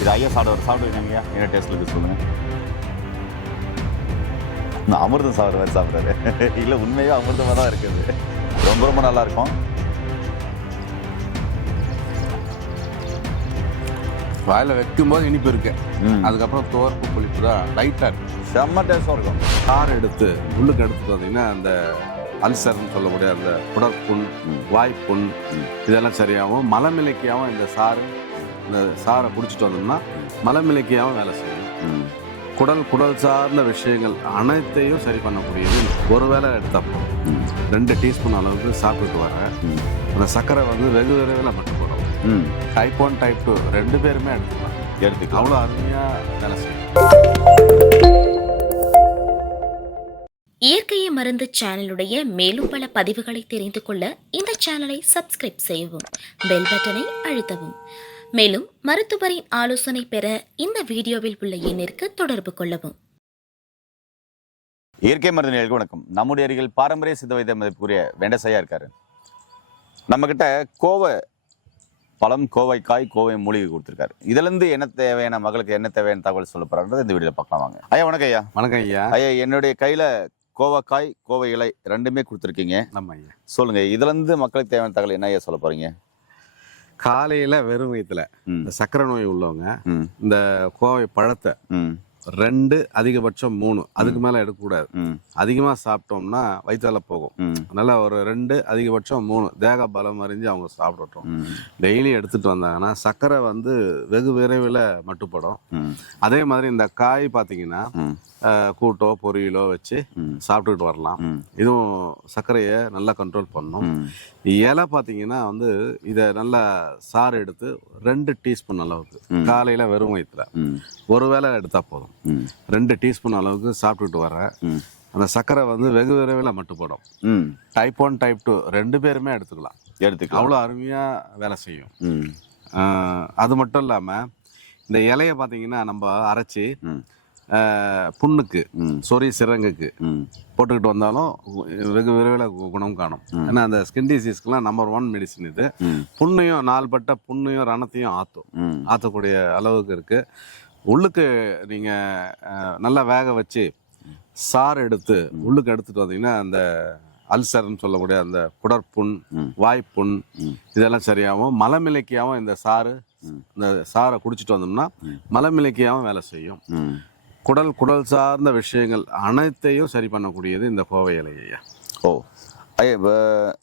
இது ஐயா சாப்பிடுவீங்க என்ன டேஸ்ட்ல இருக்கு சொல்லுங்க. நான் அமிர்தம் சாப்பிட்ற மாதிரி சாப்பிட்றாரு. இல்லை உண்மையாக அமிர்தமாக தான் இருக்குது. ரொம்ப ரொம்ப நல்லா இருக்கும். வாயில் வைக்கும்போது இனிப்பு இருக்கு, அதுக்கப்புறம் துவர்ப்பு புளிப்பு தான் லைட்டாக இருக்கு. செம்ம டேஸ்டாக இருக்கும். சாறு எடுத்து உள்ளுக்கு எடுத்துட்டு வந்தீங்கன்னா அந்த அல்சர்னு சொல்லக்கூடிய அந்த குடற்புண், வாய்ப்புண் இதெல்லாம் சரியாகவும் மலமிளக்கியாகவும் இந்த சாரை குடிச்சிட்டு வந்தோம்னா மலமிளக்கியாகவும் வேலை செய்யும். குடல் சார்ந்த விஷயங்கள் அனைத்தையும் சரி பண்ணக்கூடியது ஒரு வேளை எடுத்தா போதும். 2 டீஸ்பூன் அளவுக்கு சாப்பிட்டுட்டு வர அந்த சர்க்கரை வந்து வெகு விரைவில் மட்டும் போடும். டைப் 1 டைப் 2 2 பேருமே எடுத்துக்கலாம். அவ்வளோ அருமையாக வேலை செய்யும். இயற்கையை மருந்து சேனலுடைய மேலும் பல பதிவுகளை தெரிந்து கொள்ள இந்த சேனலை சப்ஸ்கிரைப் செய்யவும், பெல் பட்டனை அழுத்தவும். மேலும் மருத்துவரின் ஆலோசனை பெற இந்த வீடியோவில் உள்ள எண்ணிற்கு தொடர்பு கொள்ளவும். இயற்கை மருந்து நேயர்களுக்கு வணக்கம். நம்முடைய அருகில் பாரம்பரிய சித்த வைத்திய மதிப்புக்குரிய வெண்டசையா இருக்காரு. நம்மக்கிட்ட கோவை பழம், கோவைக்காய், கோவை மூலிகை கொடுத்துருக்காரு. இதுலேருந்து என்ன தேவையான மகளுக்கு என்ன தேவையான தகவல் சொல்ல போறாருன்றது இந்த வீடியோவில் பார்க்கலாம் வாங்க. ஐயா வணக்கம். ஐயா வணக்கம் ஐயா. ஐயா என்னுடைய கையில் கோவைக்காய், கோவை இலை 2மே கொடுத்துருக்கீங்க. நம்ம ஐயா சொல்லுங்க, இதுலேருந்து மக்களுக்கு தேவையான தகவல் என்ன ஐயா சொல்ல போறீங்க? காலையில வெறும் வயிற்றுல இந்த சக்கரை நோய் உள்ளவங்க இந்த கோவை பழத்தை 2 அதிகபட்சம் 3 அதுக்கு மேல எடுக்கக்கூடாது. அதிகமா சாப்பிட்டோம்னா வயிற்றால போகும். அதனால ஒரு 2 அதிகபட்சம் 3 தேக பலம் அறிஞ்சு அவங்க சாப்பிடட்டும். டெய்லி எடுத்துட்டு வந்தாங்கன்னா சர்க்கரை வந்து வெகு விரைவில் மட்டுப்படும். அதே மாதிரி இந்த காய் பார்த்தீங்கன்னா கூட்டோ பொரியலோ வச்சு சாப்பிட்டுட்டு வரலாம். இதுவும் சர்க்கரையை நல்லா கண்ட்ரோல் பண்ணும். இலை பார்த்தீங்கன்னா வந்து இதை நல்லா சாறு எடுத்து 2 டீஸ்பூன் அளவுக்கு காலையில வெறும் வயிற்றுல ஒரு வேளை எடுத்தா போதும். 2 டீஸ்பூன் அளவுக்கு சாப்பிட்டுட்டு வர அந்த சர்க்கரை வந்து வெகு விரைவில் மட்டுப்படும். டைப் 1 டைப் 2 2 பேருமே எடுத்துக்கலாம். அவ்வளோ அருமையா வேலை செய்யும். அது மட்டும் இல்லாம இந்த இலைய பார்த்தீங்கன்னா நம்ம அரைச்சி புண்ணுக்கு, சொறி சிரங்குக்கு போட்டுக்கிட்டு வந்தாலும் வெகு விரைவில் குணம் காணும். ஏன்னா அந்த ஸ்கின் டிசீஸ்க்குலாம் நம்பர் 1 மெடிசின் இது. புண்ணையும் 4 பட்ட புண்ணையும் ரணத்தையும் ஆற்றக்கூடிய அளவுக்கு இருக்கு. உள்ளுக்கு நீங்க நல்லா வேக வச்சு சாறு எடுத்து உள்ளுக்கு எடுத்துட்டு வந்தீங்கன்னா அந்த அல்சர்ன்னு சொல்லக்கூடிய அந்த குடற்புண், வாய்ப்புண் இதெல்லாம் சரியாகவும் மலமிளக்கியாகவும் இந்த சாரை குடிச்சிட்டு வந்தோம்னா மலமிளக்கியாகவும் வேலை செய்யும். குடல் சார்ந்த விஷயங்கள் அனைத்தையும் சரி பண்ணக்கூடியது இந்த கோவை இலை ஐயா. ஓ ஐயா,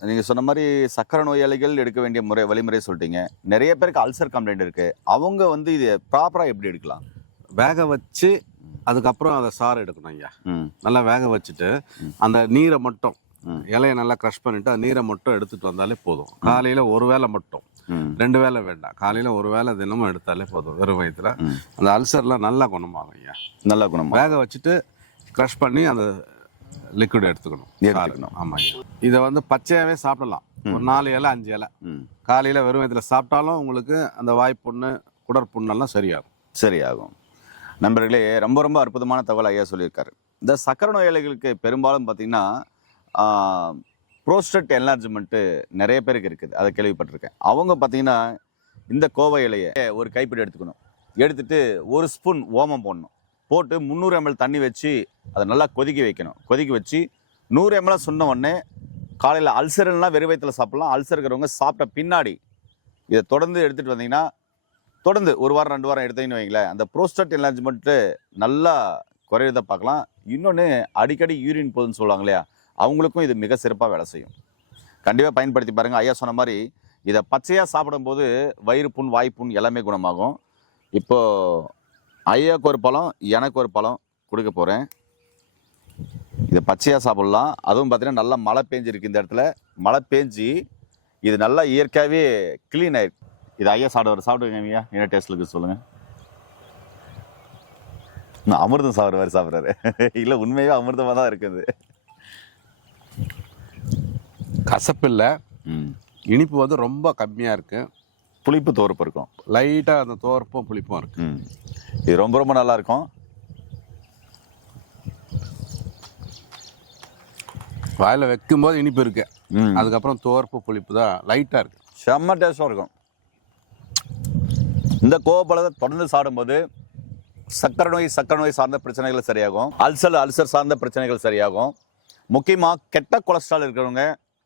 நீங்கள் சொன்ன மாதிரி சக்கரை நோயாளிகள் எடுக்க வேண்டிய வழிமுறை சொல்லிட்டீங்க. நிறைய பேருக்கு அல்சர் கம்ப்ளைண்ட் இருக்கு. அவங்க வந்து இது ப்ராப்பராக எப்படி எடுக்கலாம்? வேக வச்சு அதுக்கப்புறம் அதை சாறு எடுக்கணும் ஐயா. நல்லா வேக வச்சுட்டு அந்த நீரை மட்டும் இலையை நல்லா க்ரஷ் பண்ணிட்டு அந்த நீரை மட்டும் எடுத்துட்டு வந்தாலே போதும். காலையில ஒரு வேளை மட்டும், 2 வேளை வேண்டாம். காலையில ஒரு வேளை தினமும் எடுத்தாலே போதும். வெறும் வயிற்றுல அந்த அல்சர்லாம் நல்லா குணமாகும் ஐயா. நல்லா குணம். வேக வச்சுட்டு க்ரஷ் பண்ணி அந்த லிக்விட் எடுத்துக்கணும். ஆமா, இதை வந்து பச்சையாவே சாப்பிடலாம். ஒரு 4 இலை 5 இலை காலையில வெறும் வயிற்றுல சாப்பிட்டாலும் உங்களுக்கு அந்த வாய்ப்புண்ணு, குடற்புண்ணெல்லாம் சரியாகும். நண்பர்களே, ரொம்ப ரொம்ப அற்புதமான தகவல் ஐயா சொல்லியிருக்காரு. இந்த சக்கரை நோயாளிகளுக்கு பெரும்பாலும் பார்த்தீங்கன்னா ப்ரோஸ்டேட் என்லார்ஜ்மெண்ட்டு நிறைய பேருக்கு இருக்குது. அதை கேள்விப்பட்டிருக்கேன். அவங்க பார்த்தீங்கன்னா இந்த கோவை இலையை ஒரு கைப்பிடி எடுத்துக்கணும். எடுத்துட்டு 1 ஸ்பூன் ஓமம் போட்டு 300 ml தண்ணி வச்சு அதை நல்லா கொதிக்க வச்சு 100 ml சொன்ன உடனே காலையில் அல்சர்லாம் வெறும் வயிற்றுல சாப்பிட்லாம். அல்சர் இருக்கிறவங்க சாப்பிட்ட பின்னாடி இதை தொடர்ந்து எடுத்துகிட்டு வந்தீங்கன்னா, தொடர்ந்து 1 வாரம் 2 வாரம் எடுத்தீங்கன்னு வைங்களேன், அந்த ப்ரோஸ்டேட் என்லார்ஜ்மெண்ட்டு நல்லா குறையதை பார்க்கலாம். இன்னொன்று, அடிக்கடி யூரின் போகுதுன்னு சொல்லுவாங்க இல்லையா, அவங்களுக்கும் இது மிக சிறப்பாக வேலை செய்யும். கண்டிப்பாக பயன்படுத்தி பாருங்கள். ஐயா சொன்ன மாதிரி இதை பச்சையாக சாப்பிடும்போது வயிறு புண், வாய்ப்புண் எல்லாமே குணமாகும். இப்போது ஐயாவுக்கு ஒரு பழம், எனக்கு ஒரு பழம் கொடுக்க போகிறேன். இதை பச்சையாக சாப்பிட்லாம். அதுவும் பார்த்தீங்கன்னா நல்லா மழை பெஞ்சிருக்கு. இந்த இடத்துல மழை பெஞ்சி இது நல்லா இயற்கையாகவே க்ளீன் ஆயிருக்கு. இது ஐயா சாப்பிடுவீங்க ஐயா என்ன டேஸ்ட் இருக்குது சொல்லுங்கள். நான் அமிர்தம் சாப்பிட்ற மாதிரி சாப்பிட்றாரு. இல்லை உண்மையாக அமிர்தமாக தான் இருக்குது. கசப்பு இல்லை, இனிப்பு வந்து ரொம்ப கம்மியாக இருக்கு. புளிப்பு துவர்ப்பு இருக்கும். லைட்டாக அந்த துவர்ப்பும் புளிப்பும் இருக்கு. இது ரொம்ப ரொம்ப நல்லா இருக்கும். வாயில் வைக்கும்போது இனிப்பு இருக்கு, அதுக்கப்புறம் துவர்ப்பு புளிப்பு தான் லைட்டாக இருக்கு. செம்ம டேஸ்டாக இருக்கும். இந்த கோவப்பழத்தை தொடர்ந்து சாப்பிடும்போது சக்கரை நோய் சார்ந்த பிரச்சனைகள் சரியாகும், அல்சர் சார்ந்த பிரச்சனைகள் சரியாகும். முக்கியமாக கெட்ட கொலஸ்ட்ரால் இருக்கிறவங்க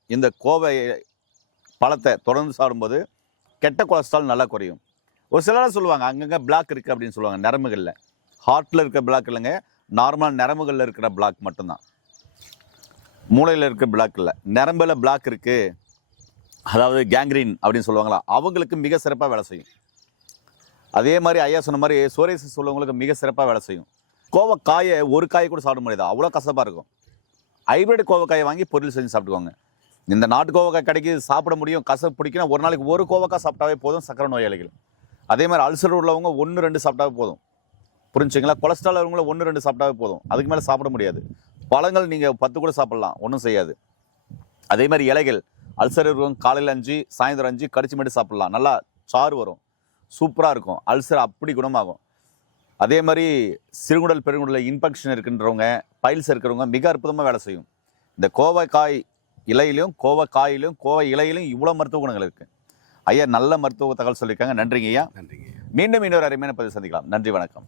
இந்த கோவை பழத்தை தொடர்ந்து சாப்பிடும்போது கெட்ட கொலஸ்ட்ரால் நல்லா குறையும். ஒரு சிலர் சொல்லுவாங்க அங்கங்கே பிளாக் இருக்குது அப்படின்னு சொல்லுவாங்க. நரம்புகளில் ஹார்ட்டில் இருக்க பிளாக் இல்லைங்க, நார்மல் நரம்புகளில் இருக்கிற பிளாக் மட்டும்தான், மூளையில் இருக்கிற பிளாக் இல்லை. நரம்பில் பிளாக் இருக்குது, அதாவது கேங்க்ரீன் அப்படின்னு சொல்லுவாங்களா, அவங்களுக்கு மிக சிறப்பாக வேலை செய்யும். அதே மாதிரி ஐயா சொன்ன மாதிரி சோரியாசிஸ் உள்ளவங்களுக்கு மிக சிறப்பாக வேலை செய்யும். கோவக்காயை ஒரு காயை கூட சாப்பிட முடியாது, அவ்வளோ கசப்பாக இருக்கும். ஹைபிரிட் கோவக்காயை வாங்கி பொரியல் செஞ்சு சாப்பிட்டுக்கோங்க. இந்த நாட்டு கோவக்காய் கடைக்கு சாப்பிட முடியும், கசப்பு பிடிக்குன்னா ஒரு நாளைக்கு ஒரு கோவக்காய் சாப்பிட்டாவே போதும் சக்கரை நோயாளிகள். அதே மாதிரி அல்சர் உள்ளவங்க 1-2 சாப்பிட்டாவே போதும், புரிஞ்சுங்களா. கொலஸ்ட்ரால் உள்ளவங்கள 1-2 சாப்பிட்டாவே போதும், அதுக்கு மேலே சாப்பிட முடியாது. பழங்கள் நீங்கள் 10 கூட சாப்பிட்லாம், ஒன்றும் செய்யாது. அதே மாதிரி இலைகள் அல்சர் இருக்கிறவங்க காலையில் 5 சாயந்தரம் 5 கடிச்சு மட்டும் சாப்பிட்லாம், நல்லா சாறு வரும், சூப்பராக இருக்கும், அல்சர் அப்படி குணமாகும். அதே மாதிரி சிறுகுடல் பெருங்குடலில் இன்ஃபெக்ஷன் இருக்குன்றவங்க, பைல்ஸ் இருக்கிறவங்க மிக அற்புதமாக வேலை செய்யும். இந்த கோவைக்காய் இலையிலையும் கோவை இலையிலும் இவ்வளோ மருத்துவ குணங்கள் இருக்குது. ஐயா நல்ல மருத்துவ தகவல் சொல்லியிருக்காங்க. நன்றிங்க ஐயா. நன்றிங்க. மீண்டும் இன்னொரு அருமையான பதிவு சந்திக்கலாம். நன்றி, வணக்கம்.